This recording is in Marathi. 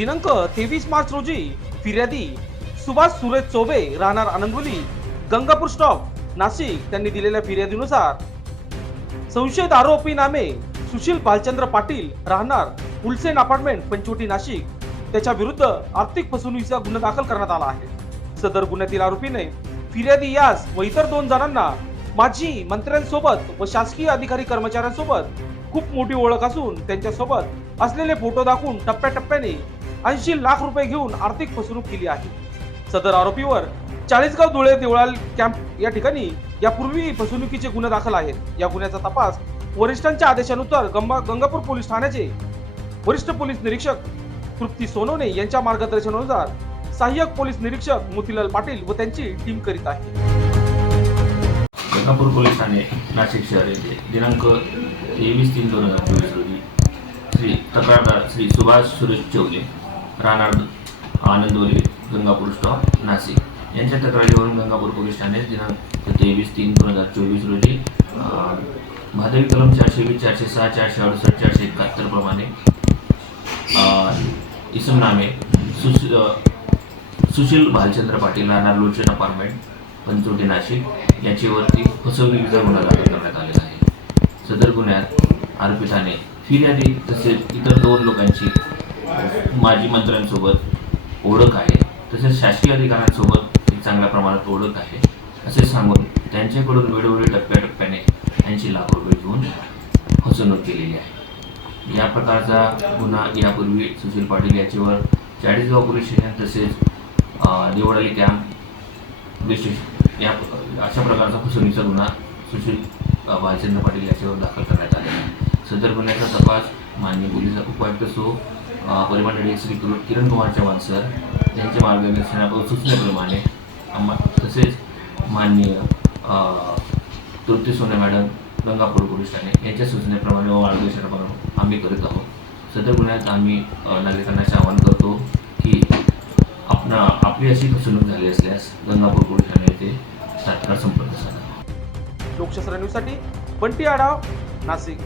दिनांक तेवीस मार्च रोजी फिर्यादी सुभाष सुरेश चोबे राहणार आनंदवली गंगापूर स्टॉप नाशिक. त्यांनी दिलेल्या फिर्यादीनुसार संशयित आरोपी नामे सुशील भालचंद्र पाटील राहणार उलसेन अपार्टमेंट पंचवटी नाशिक. त्याच्या विरुद्ध आर्थिक फसवणुकीचा गुन्हा दाखल करण्यात आला आहे. सदर गुन्ह्यातील आरोपीने फिर्यादी यास व इतर दोन जणांना माजी मंत्र्यांसोबत व शासकीय अधिकारी कर्मचाऱ्यांसोबत खूप मोठी ओळख असून त्यांच्यासोबत असलेले फोटो दाखवून टप्प्याटप्प्याने ऐंशी लाख रुपये घेऊन आर्थिक फसवणूक केली आहे. सदर आरोपीवर चाळीसगाव धुळे देवळाल कॅम्प या ठिकाणी यापूर्वी फसवणुकीचे गुन्हे दाखल आहेत. या गुन्ह्याचा तपास वरिष्ठांच्या आदेशानुसार गंगा गंगापूर पोलीस ठाण्याचे वरिष्ठ पोलीस निरीक्षक तृप्ती सोनवणे यांच्या मार्गदर्शनानुसार सहाय्यक पोलीस निरीक्षक मोतीलाल पाटील व त्यांची टीम करीत आहे. गंगापूर पोलीस ठाणे नाशिक शहर येथे दिनांक तेवीस तीन दोन हजार चोवीस रोजी श्री तक्रारदार श्री सुभाष सुरेश चौले राहणार आनंदवली गंगापूर स्टॉप नाशिक. यांच्या तक्रारीवरून गंगापूर पोलीस ठाणे दिनांक तेवीस तीन दोन हजार चोवीस रोजी भादवी कलम चारशे वीस चारशे सहा चारशे अडुसष्ट चारशे एकाहत्तर प्रमाणे अं, इसम नामे सुश सुशील भालचंद्र पाटील राहणार लोचन अपार्टमेंट पंचवटी नाशिक याच्यावरती फसवणुकीचा गुन्हा दाखल करण्यात आलेला आहे सदर गुन्ह्यात आरोपिताने फिर्यादी तसेच इतर दोन लोकांची माजी मंत्र्यांसोबत ओळख आहे तसेच शासकीय अधिकाऱ्यांसोबत एक चांगल्या प्रमाणात ओळख आहे असे सांगून त्यांच्याकडून वेळोवेळी टप्प्याटप्प्याने ऐंशी लाख रुपये घेऊन फसवणूक केलेली आहे. या प्रकारचा गुन्हा यापूर्वी सुशील पाटील याच्यावर चाळीसगाव पोलीस स्टेशन तसेच अं, कॅम्प पोलीस स्टेशन या अशा प्रकारचा फसवणीचा गुन्हा सुशील भालचंद्र पाटील याच्यावर दाखल करण्यात आलेला आहे. सदर गुन्ह्याचा तपास माननीय पोलीस उपायुक्त सो अ, परिवहन श्री किरण- किरण कुमार चव्हाण सर यांच्या मार्गदर्शना सूचनेप्रमाणे आम्हा तसेच माननीय तृप्ती सोने मॅडम गंगापूर पोलीस ठाणे यांच्या सूचनेप्रमाणे व मार्गदर्शनाप्रमाणे आम्ही करत आहोत. सदर गुन्ह्यात आम्ही नागरिकांना आवाहन करतो की आपणा आपली अशी फसवणूक झाली असल्यास गंगापूर पोलीस ठाणे येथे तात्काळ संपर्क साधा लोकशास्त्र न्यूजसाठी बंटी आढाव नाशिक.